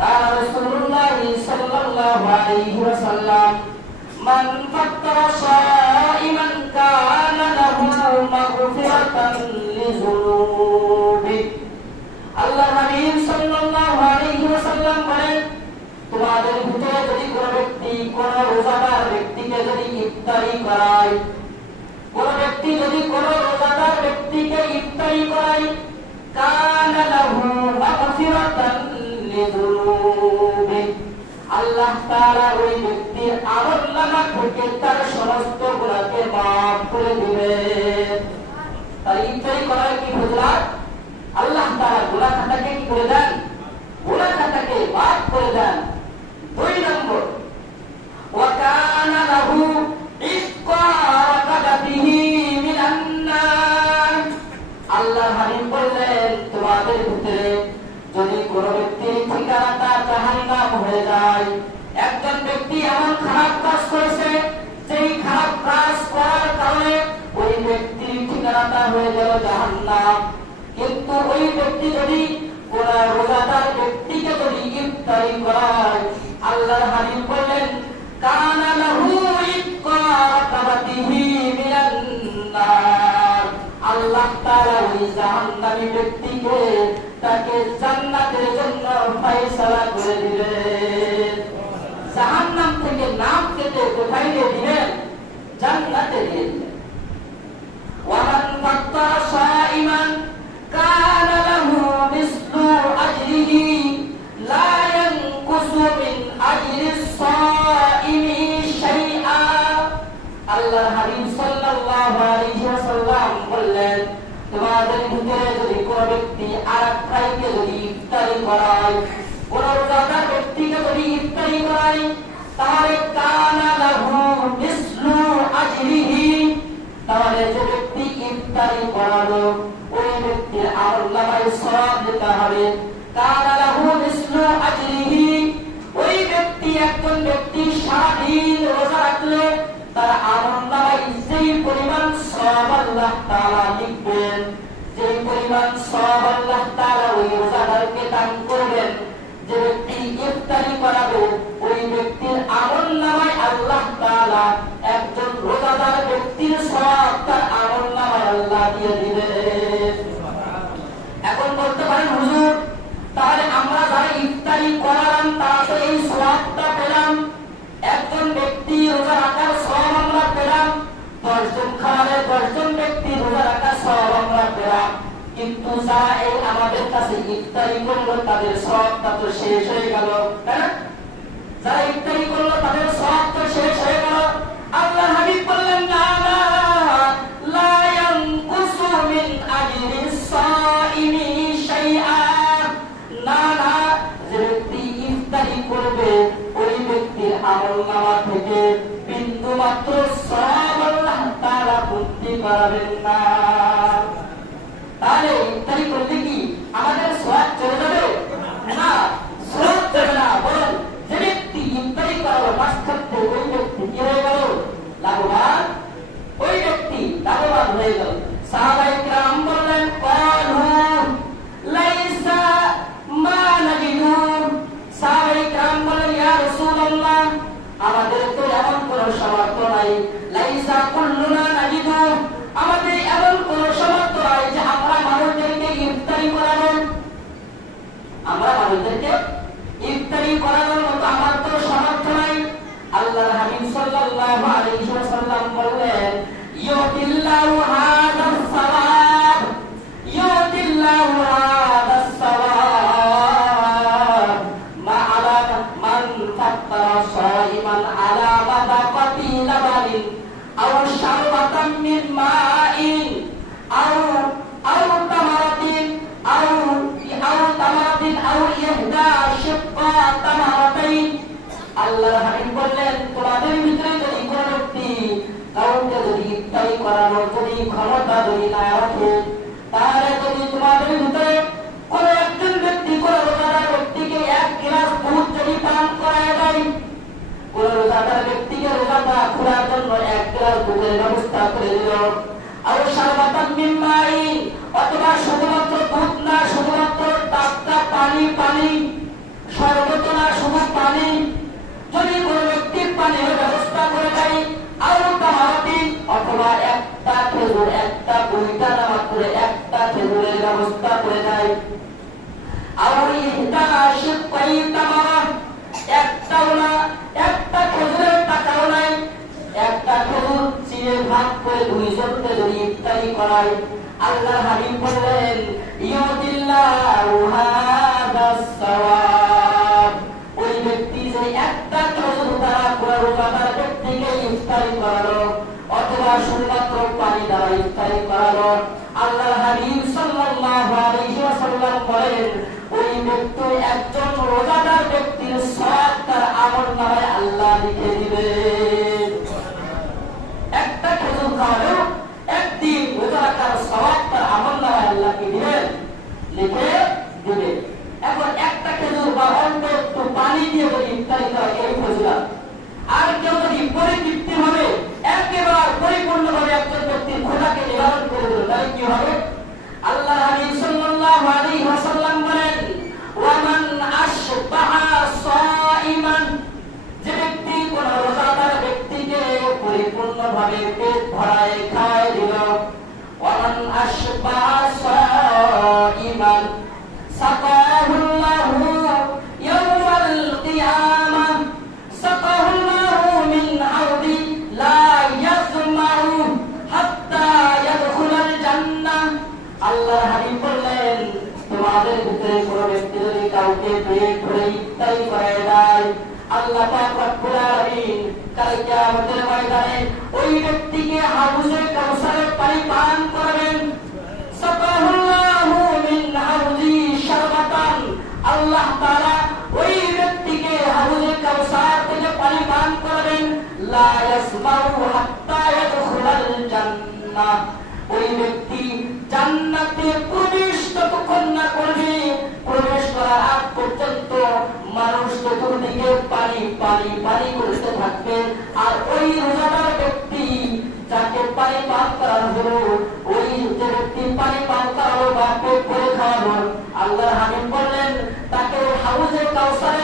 قال رسول الله صلى الله عليه وسلم من فطر صائما كان له مغفرة لذنوبه আল্লাহ হাবিব সাল্লাল্লাহু আলাইহি ওয়াসাল্লাম বলেন তোমাদের ভিতরে যদি কোনো ব্যক্তি কোনো রোজাদার ব্যক্তিকে যদি ইফতারি করায় কোন ব্যক্তি যদি কোন রোজাদার ব্যক্তিকে ইফতারি করায় কানা লাহু মাগফিরাতান লিযুনুবি আল্লাহ তাআলা ওই ব্যক্তির আমলনামা থেকে তার সমস্ত গুনাহকে maaf করে দিবেন। তাই ইফতারি করার কি ফজিলত? আল্লাহ তাআলা গুনাহ খাতাকে কি করে দেন? গুনাহ খাতাকে maaf করে দেন। দুই নম্বর ওয়া কানা লাহু আল্লাহ হাবিব বললেন তোমাদের ভিতরে যদি কোনো ব্যক্তির ঠিকানাটা জাহান্নাম হয়ে যায়, একজন ব্যক্তি এমন খারাপ কাজ করেছে সেই খারাপ কাজ করার কারণে ওই ব্যক্তির ঠিকানাটা হয়ে গেল জাহান্নাম, কিন্তু ওই ব্যক্তি যদি কোন রোজাদার ব্যক্তিকে যদি ইফতারি করায় আল্লাহর হাবিব বললেন কানা লাহু ইক্কারাতাবিহি মিনান নার আল্লাহ তাআলা ওই জাহান্নামী ব্যক্তিকে তাকে জান্নাতের জন্য ফয়সালা করে দিবেন। জাহান্নাম থেকে নাম কেটে কোথায় নিয়ে দিবেন? জান্নাতে নিয়ে দিবেন। ওয়া মান ফাত্তারা শাইমান কানা লাহু মিসলু আজরিহি লা ইয়ানকুসু মিন আজরিস সাইমি শাইআ আল্লাহর হাবিব সাল্লাল্লাহু আলাইহি ওয়াসাল্লাম বললেন তোমাদের ভিতরে যদি কোন ব্যক্তি আরেকজনকে যদি ইফতারি করায়, কোন রোজাদার ব্যক্তিকে যদি ইফতারি করায়, তাহলে কানা লাহু মিসলু আজরিহি তাহলে যে ব্যক্তি ইফতারি করালো ওই ব্যক্তির আমলনামায় সওয়াব দিতে হবে। কানা লাহু মিসলু আজরিহি ওই ব্যক্তি একজন ব্যক্তি সারাদিন রোজা রাখলে তার আমলনামায় যেই পরিমাণ সওয়াব আল্লাহ তাআলা লিখবেন, যেই পরিমাণ সওয়াব আল্লাহ তাআলা ওই রোজাদারকে দান করবেন, যে ব্যক্তি ইফতারি করাবে ওই ব্যক্তির আমলনামায় আল্লাহ তাআলা একজন রোজাদার ব্যক্তির সওয়াব তার আমলনামায় আল্লাহ দিয়ে দিবেন। এখন বলতে পারেন হুজুর তাহলে আমরা যারা ইফতারি করালাম তারা তো এই সওয়াবটা পেলাম, একজন ব্যক্তি রোজা রাখার সওয়াব আমরা পেলাম, 10 জন খাওয়ালে 10 জন ব্যক্তি রোজা রাখার সওয়াব আমরা পেলাম, কিন্তু যারা এই আমাদের কাছে ইফতারি করলো তাদের সওয়াবটা তো শেষ হয়ে গেল, তাই না? যারা ইফতারি করলো তাদের সওয়াব তো শেষ হয়ে গেল। আল্লাহর হাবিব বললেন না না লা ইয়ানকুসু মিন আজরিস সাইমি শাইআ না না যে ব্যক্তি ইফতারি করবে ওই ব্যক্তির আমলনামা থেকে বিন্দু মাত্র সওয়াব আল্লাহ তাআলা মুক্তি করাবেন না। তাহলে ইফতারি করলে কি আমাদের সওয়াব চলে যাবে? না, সওয়াব যাবে না, বরং যে ব্যক্তি ইফতারি করালো মাঝখানে ওই ব্যক্তি কি হয়ে গেল? লাভবান, ওই ব্যক্তি লাভবান হয়ে গেল। সাহাবায়ে কিরাম বললেন ক্বালু লাইসা মা নাজিদু সাহাবায়ে কিরাম বললেন ইয়া রাসূলুল্লাহ আমাদের তো এমন কোন সামর্থ্য নাই, লাইসা কুল্লুনা নাজিদু আমাদের এমন কোন সামর্থ্য নাই যে আমরা মানুষদেরকে ইফতারি করাবো, আমরা মানুষদেরকে ইফতারি করানোর মতো আমার তো সামর্থ্য নাই। আল্লাহর হাবিব সাল্লাল্লাহু আলাইহি ওয়াসাল্লাম বললেন ইউতিল্লাহু হাদাস সাওয়াব ইউতিল্লাহু হাদাস সাওয়াব মা আলা মান ফাত্তারা শাইমান আলা মাদাকাতি লাবানিন আও শারবাতাম মিন মাইন আও তামারাতিন আও তামারাতিন আও ইহদা শিক্কা তামারাতাইন আল্লাহর হাবিব বললেন তোমাদের ভিতরে যদি কোনো ব্যক্তি কাউকে যদি ইফতারি করানোর যদি ক্ষমতা যদি না রাখে, তাহলে যদি তোমাদের ভিতরে কোনো একজন ব্যক্তি কোনো রোজাদার ব্যক্তিকে 1 গ্লাস দুধ যদি পান করায় দেয়, কোনো রোজাদার ব্যক্তিকে রোজাটা খোলার জন্য 1 গ্লাস দুধের ব্যবস্থা করে দিল, আর শারবাতাম মিন মাইন অথবা শুধুমাত্র দুধ না শুধুমাত্র টাটকা পানি শরবত পানি যদি কোনো ব্যক্তি পানির ব্যবস্থা করে দেয় আরো তামাতি অথবা একটা খেজুর একটা দুইটা না মাত্র একটা খেজুরের ব্যবস্থা করে দেয় আর ইহদা শিকাই তামারা একটাও না একটা খেজুরের টাকাও নাই একটা খেজুর চিড়ে ভাগ করে দুইজনকে যদি ইফতারি করায় আল্লাহ হাবিব বললেন ইউদিল্লাহু হাদাস সাওয়াব ওই ব্যক্তি যে একটা খেজুর দ্বারা পুরো রোজাদার ব্যক্তিকে ইফতারি করালো অথবা শুধুমাত্র পানি দ্বারা ইফতারি করালো আল্লাহ হাবিব সাল্লাল্লাহু আলাইহি ওয়াসাল্লাম বলেন ওই ব্যক্তি একজন রোজাদার ব্যক্তির সওয়াব তার আমলনামায় আল্লাহ লিখে দিবে একটা খেজুর খাওয়ালো একদিন রোজা রাখার সওয়াব তার আমলনামায় আল্লাহ কি দিবেন লিখে দিবে এখন একটা খেজুর বা অল্প একটু পানি দিয়ে যদি ইফতারি করা এই ফজিলত আর কেউ যদি পরিতৃপ্তি হবে একেবারে পরিপূর্ণভাবে একজন ব্যক্তির ক্ষুধাকে নিবারণ করে দিল তাহলে কি হবে আল্লাহ হাবিব সাল্লাল্লাহু আলাইহি ওয়াসাল্লাম বলেন ওয়ামান আশবাহা সাইমান যে ব্যক্তি কোন রোজাদার ব্যক্তিকে পরিপূর্ণভাবে পেট ভরায় খায় দিল ওয়ামান আশবাহা সাইমান সাকাহুল্লাহু ইয়াওমাল কিয়ামাহ সাকাহুল্লাহু মিন আউদি লা ইয়াজমাউ হাত্তা ইয়াদখুলাল জান্নাহ আল্লাহ হাবিব বললেন তোমাদের ভিতরে কোন ব্যক্তি যদি কাউকে পেট ভরে ইফতারি করে দেয় আল্লাহ পাক রব্বুল আলামিন কাল কিয়ামতের ময়দানে ওই ব্যক্তিকে হাউজে কাউসারের পানি পান করাবেন সাকাহুল্লাহু মিন আউদি শারবাতান আল্লাহ তাআলা ওই ব্যক্তিকে হাউজে কাউসার থেকে পানি পান করাবেন লা ইয়াসমাউ হাত্তা ইয়াদখুলাল জান্নাহ ওই ব্যক্তি জান্নাতে প্রবেশ ততক্ষণ না করবে প্রবেশ করার আগ পর্যন্ত মানুষ চতুর্দিকে পানি পানি পানি করতে থাকবে আর ওই রোজাদার ব্যক্তি যাকে পানি পান করানো হলো ওই যে ব্যক্তি পানি পান করালো বা পেট ভরে খাওয়ানো আল্লাহ হাবিব বললেন তাকে হাউজে কাউসার